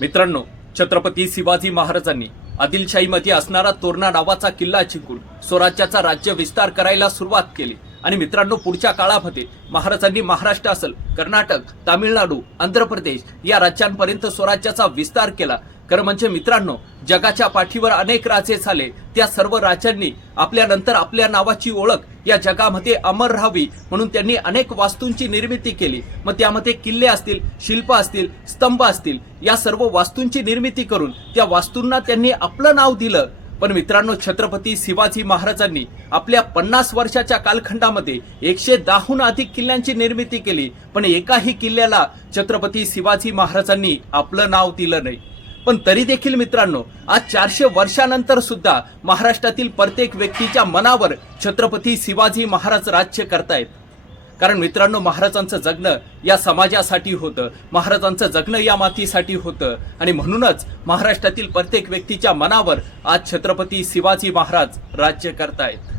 मित्रांनो, छत्रपती शिवाजी महाराजांनी आदिलशाहीमध्ये असणारा तोरणा नावाचा किल्ला जिंकून स्वराज्याचा राज्य विस्तार करायला सुरुवात केली। आणि मित्रांनो, पुढच्या काळामध्ये महाराजांनी महाराष्ट्र असेल, कर्नाटक, तामिळनाडू, आंध्र प्रदेश या राज्यांपर्यंत स्वराज्याचा विस्तार केला। खरं म्हणजे मित्रांनो, जगाच्या पाठीवर अनेक राजे झाले, त्या सर्व राजांनी आपल्यानंतर आपल्या नावाची ओळख या जगामध्ये अमर राहावी म्हणून त्यांनी अनेक वास्तूंची निर्मिती केली। मग त्यामध्ये किल्ले असतील, शिल्प असतील, स्तंभ असतील, या सर्व वास्तूंची निर्मिती करून त्या वास्तूंना त्यांनी आपलं नाव दिलं। पण मित्रांनो, छत्रपती शिवाजी महाराजांनी आपल्या 50 वर्षाच्या कालखंडामध्ये 110हून अधिक किल्ल्यांची निर्मिती केली, पण एकाही किल्ल्याला छत्रपती शिवाजी महाराजांनी आपलं नाव दिलं नाही। पण तरी देखील मित्रांनो, आज 400 वर्षानंतर सुद्धा महाराष्ट्रातील प्रत्येक व्यक्तीच्या मनावर छत्रपती शिवाजी महाराज राज्य करतायत। कारण मित्रांनो, महाराजांचं जगणं या समाजासाठी होतं, महाराजांचं जगणं या मातीसाठी होतं, आणि म्हणूनच महाराष्ट्रातील प्रत्येक व्यक्तीच्या मनावर आज छत्रपती शिवाजी महाराज राज्य करतायत।